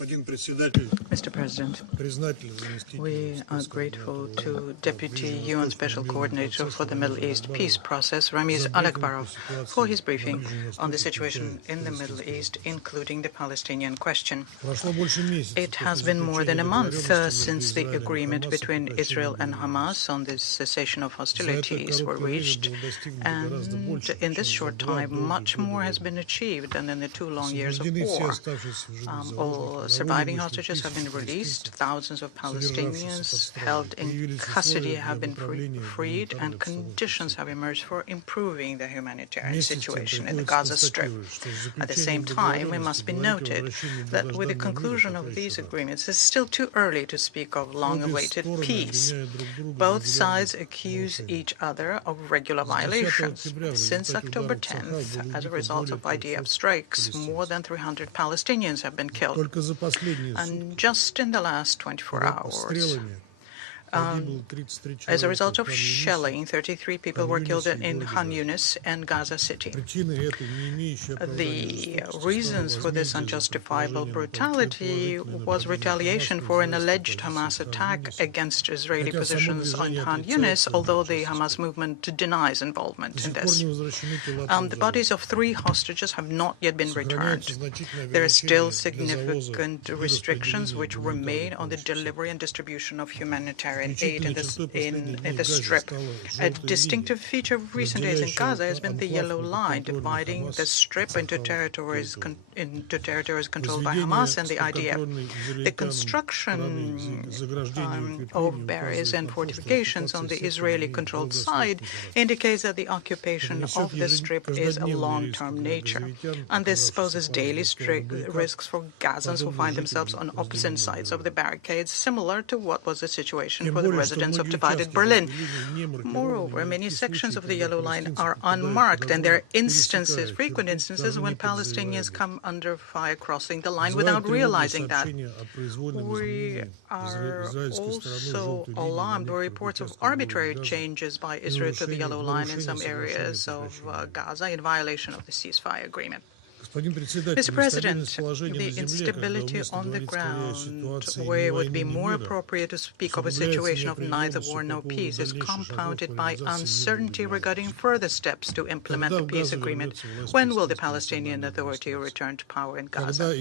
Mr. President, we are grateful to Deputy UN Special Coordinator for the Middle East Peace Process, Ramiz Alakbarov, for his briefing on the situation in the Middle East, including the Palestinian question. It has been more than a month since the agreement between Israel and Hamas on the cessation of hostilities were reached, and in this short time, much more has been achieved than in the 2 long years of war. All surviving hostages have been released. Thousands of Palestinians held in custody have been freed, and conditions have emerged for improving the humanitarian situation in the Gaza Strip. At the same time, it must be noted that with the conclusion of these agreements, it's still too early to speak of long-awaited peace. Both sides accuse each other of regular violations. Since October 10th, as a result of IDF strikes, more than 300 Palestinians have been killed. And just in the last 24 hours, as a result of shelling, 33 people were killed in Khan Yunis and Gaza City. The reasons for this unjustifiable brutality was retaliation for an alleged Hamas attack against Israeli positions on Khan Yunis, although the Hamas movement denies involvement in this. The bodies of 3 hostages have not yet been returned. There are still significant restrictions which remain on the delivery and distribution of humanitarian aid in the Strip. A distinctive feature of recent days in Gaza has been the yellow line dividing the Strip into territories controlled by Hamas and the IDF. The construction of barriers and fortifications on the Israeli-controlled side indicates that the occupation of the Strip is a long-term nature, and this poses daily risks for Gazans who find themselves on opposite sides of the barricades, similar to what was the situation for the residents of divided Berlin. Moreover, many sections of the yellow line are unmarked, and there are frequent instances when Palestinians come under fire crossing the line without realizing that. We are also alarmed by reports of arbitrary changes by Israel to the yellow line in some areas of Gaza in violation of the ceasefire agreement. Mr. President, the instability on the ground, where it would be more appropriate to speak of a situation of neither war nor peace, is compounded by uncertainty regarding further steps to implement the peace agreement. When will the Palestinian Authority return to power in Gaza?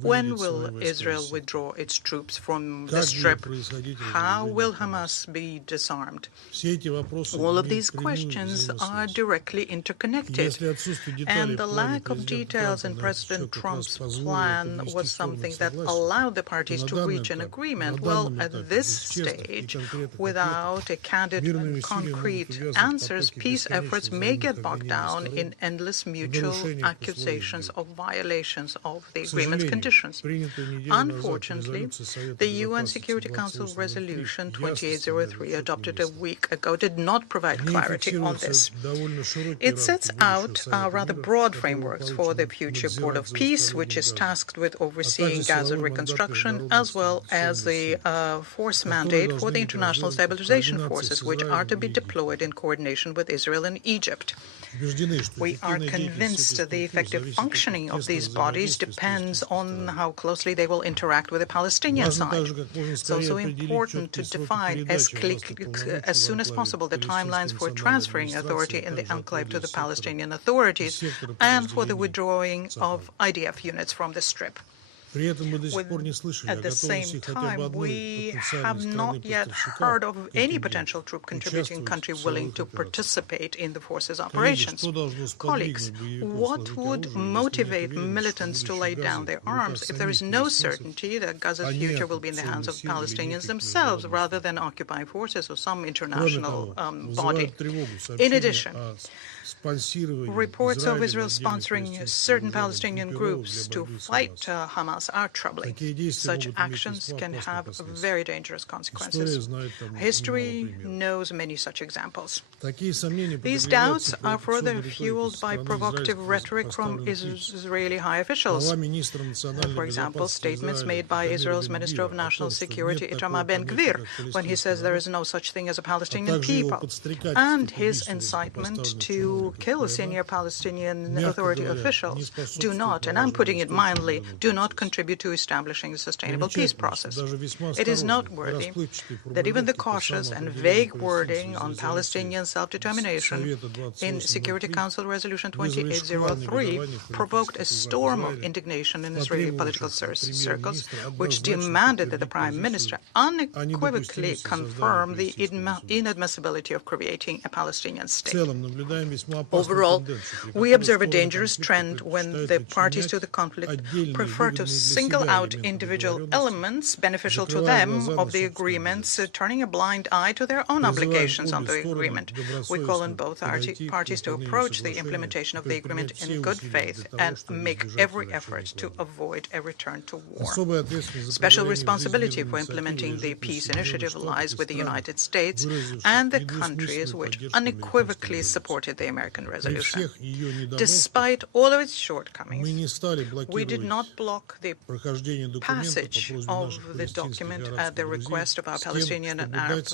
When will Israel withdraw its troops from the Strip? How will Hamas be disarmed? All of these questions are directly interconnected, and the lack of detail in President Trump's plan was something that allowed the parties to reach an agreement. Well, at this stage, without a candid and concrete answers, peace efforts may get bogged down in endless mutual accusations of violations of the agreement's conditions. Unfortunately, the UN Security Council Resolution 2803, adopted a week ago, did not provide clarity on this. It sets out rather broad frameworks for the future Board of Peace, which is tasked with overseeing Gaza reconstruction, as well as the force mandate for the International Stabilization Forces, which are to be deployed in coordination with Israel and Egypt. We are convinced that the effective functioning of these bodies depends on how closely they will interact with the Palestinian side. It's also important to define as soon as possible the timelines for transferring authority in the enclave to the Palestinian authorities and for the withdrawing of IDF units from the Strip. At the same time, we have not yet heard of any potential troop contributing country willing to participate in the force's operations. Colleagues, what would motivate militants to lay down their arms if there is no certainty that Gaza's future will be in the hands of Palestinians themselves rather than occupying forces or some international body? In addition, reports of Israel sponsoring certain Palestinian groups to fight Hamas are troubling. Such actions can have very dangerous consequences. History knows many such examples. These doubts are further fueled by provocative rhetoric from Israeli high officials. For example, statements made by Israel's Minister of National Security, Itamar Ben-Gvir, when he says there is no such thing as a Palestinian people, and his incitement to who kill senior Palestinian Authority officials do not, and I'm putting it mildly, do not contribute to establishing a sustainable peace process. It is noteworthy that even the cautious and vague wording on Palestinian self-determination in Security Council Resolution 2803 provoked a storm of indignation in Israeli political circles, which demanded that the Prime Minister unequivocally confirm the inadmissibility of creating a Palestinian state. Overall, we observe a dangerous trend when the parties to the conflict prefer to single out individual elements beneficial to them of the agreements, turning a blind eye to their own obligations under the agreement. We call on both parties to approach the implementation of the agreement in good faith and make every effort to avoid a return to war. Special responsibility for implementing the peace initiative lies with the United States and the countries which unequivocally supported the American resolution. Despite all of its shortcomings, we did not block the passage of the document at the request of our Palestinian and Arab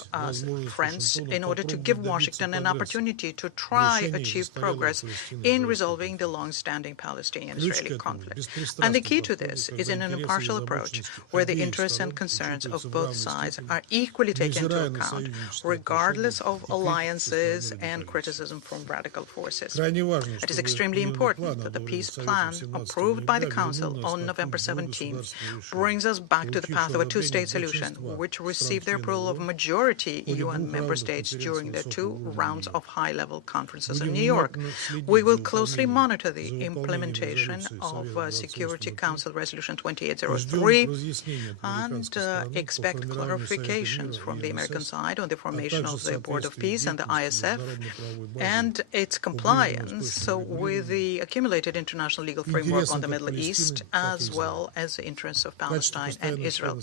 friends in order to give Washington an opportunity to try achieve progress in resolving the long-standing Palestinian-Israeli conflict. And the key to this is in an impartial approach where the interests and concerns of both sides are equally taken into account, regardless of alliances and criticism from radical forces. It is extremely important that the peace plan approved by the Council on November 17th brings us back to the path of a two-state solution, which received the approval of a majority UN member states during the 2 rounds of high-level conferences in New York. We will closely monitor the implementation of Security Council Resolution 2803 and expect clarifications from the American side on the formation of the Board of Peace and the ISF and its compliance with the accumulated international legal framework on the Middle East, as well as the interests of Palestine and Israel.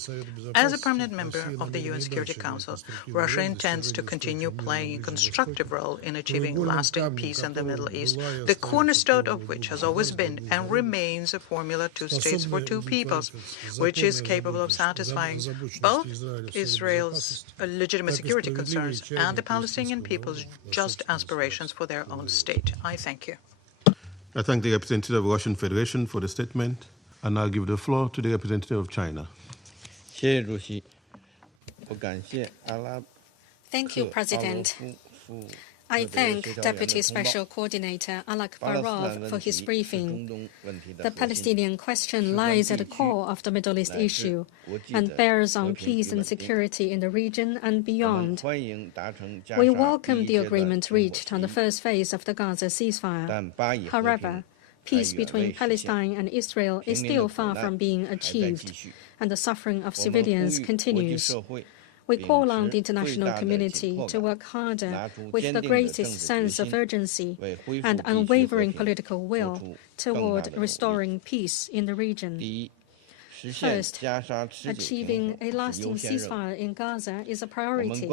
As a permanent member of the UN Security Council, Russia intends to continue playing a constructive role in achieving lasting peace in the Middle East, the cornerstone of which has always been and remains a formula 2 states for 2 peoples, which is capable of satisfying both Israel's legitimate security concerns and the Palestinian people's just aspirations for their own state. I thank you. I thank the representative of the Russian Federation for the statement, and I'll give the floor to the representative of China. Thank you, President. I thank Deputy Special Coordinator Alak Barov for his briefing. The Palestinian question lies at the core of the Middle East issue and bears on peace and security in the region and beyond. We welcome the agreement reached on the first phase of the Gaza ceasefire. However, peace between Palestine and Israel is still far from being achieved, and the suffering of civilians continues. We call on the international community to work harder with the greatest sense of urgency and unwavering political will toward restoring peace in the region. First, achieving a lasting ceasefire in Gaza is a priority.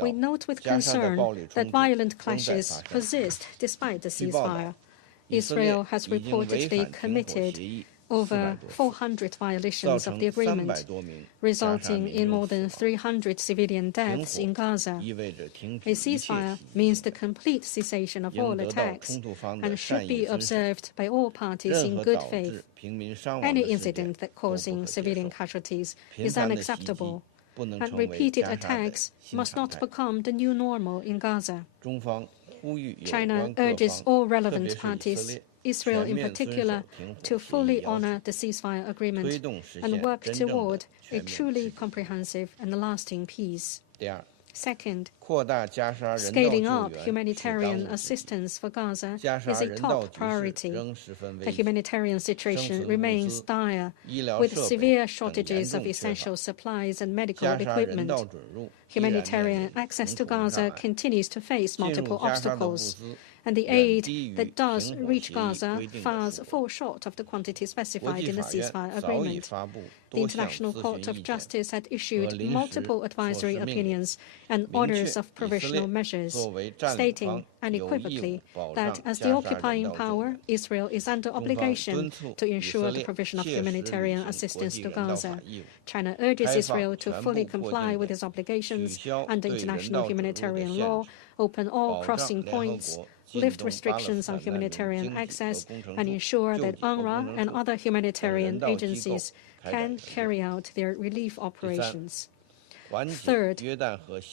We note with concern that violent clashes persist despite the ceasefire. Israel has reportedly committed over 400 violations of the agreement, resulting in more than 300 civilian deaths in Gaza. A ceasefire means the complete cessation of all attacks and should be observed by all parties in good faith. Any incident that causing civilian casualties is unacceptable, and repeated attacks must not become the new normal in Gaza. China urges all relevant parties, Israel in particular, to fully honor the ceasefire agreement and work toward a truly comprehensive and lasting peace. Second, scaling up humanitarian assistance for Gaza is a top priority. The humanitarian situation remains dire, with severe shortages of essential supplies and medical equipment. Humanitarian access to Gaza continues to face multiple obstacles, and the aid that does reach Gaza falls short of the quantity specified in the ceasefire agreement. The International Court of Justice had issued multiple advisory opinions and orders of provisional measures, stating unequivocally that as the occupying power, Israel is under obligation to ensure the provision of humanitarian assistance to Gaza. China urges Israel to fully comply with its obligations under international humanitarian law, open all crossing points, lift restrictions on humanitarian access, and ensure that UNRWA and other humanitarian agencies can carry out their relief operations. Third,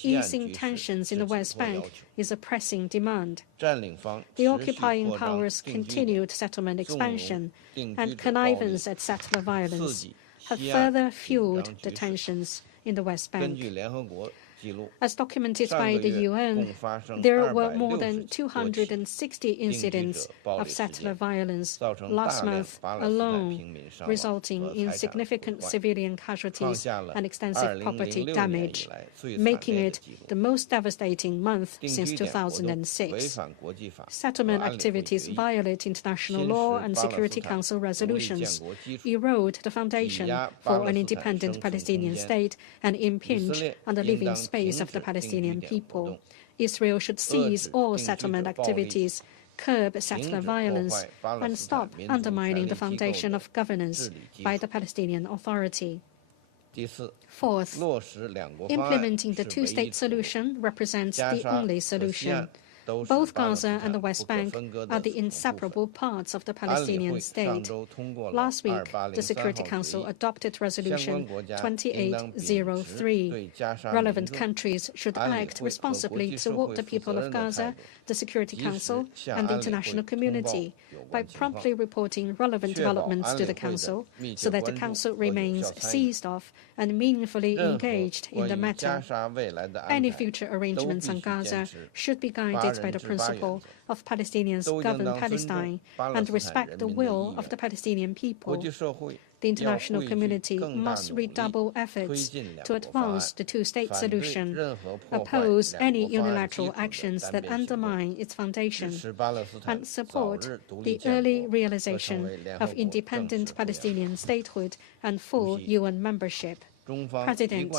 easing tensions in the West Bank is a pressing demand. The occupying powers' continued settlement expansion and connivance at settler violence have further fueled the tensions in the West Bank. As documented by the UN, there were more than 260 incidents of settler violence last month alone, resulting in significant civilian casualties and extensive property damage, making it the most devastating month since 2006. Settlement activities violate international law and Security Council resolutions, erode the foundation for an independent Palestinian state, and impinge on the living space of the Palestinian people. Israel should cease all settlement activities, curb settler violence, and stop undermining the foundation of governance by the Palestinian Authority. Fourth, implementing the two-state solution represents the only solution. Both Gaza and the West Bank are the inseparable parts of the Palestinian state. Last week, the Security Council adopted Resolution 2803. Relevant countries should act responsibly toward the people of Gaza, the Security Council, and the international community by promptly reporting relevant developments to the Council so that the Council remains seized of and meaningfully engaged in the matter. Any future arrangements on Gaza should be guided by the principle of Palestinians govern Palestine and respect the will of the Palestinian people. The international community must redouble efforts to advance the two-state solution, oppose any unilateral actions that undermine its foundation, and support the early realization of independent Palestinian statehood and full UN membership. President,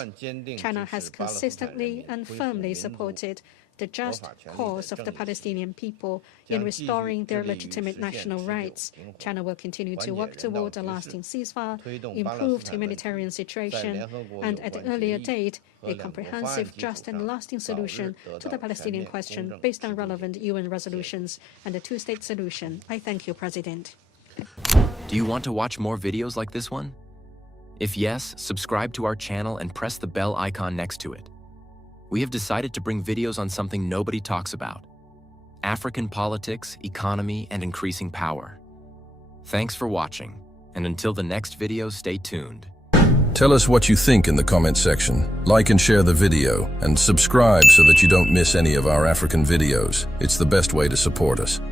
China has consistently and firmly supported the just cause of the Palestinian people in restoring their legitimate national rights. China will continue to work toward a lasting ceasefire, improved humanitarian situation, and at an earlier date, a comprehensive, just, and lasting solution to the Palestinian question based on relevant UN resolutions and a two-state solution. I thank you, President. Do you want to watch more videos like this one? If yes, subscribe to our channel and press the bell icon next to it. We have decided to bring videos on something nobody talks about: African politics, economy, and increasing power. Thanks for watching, and until the next video, stay tuned. Tell us what you think in the comment section. Like and share the video, and subscribe so that you don't miss any of our African videos. It's the best way to support us.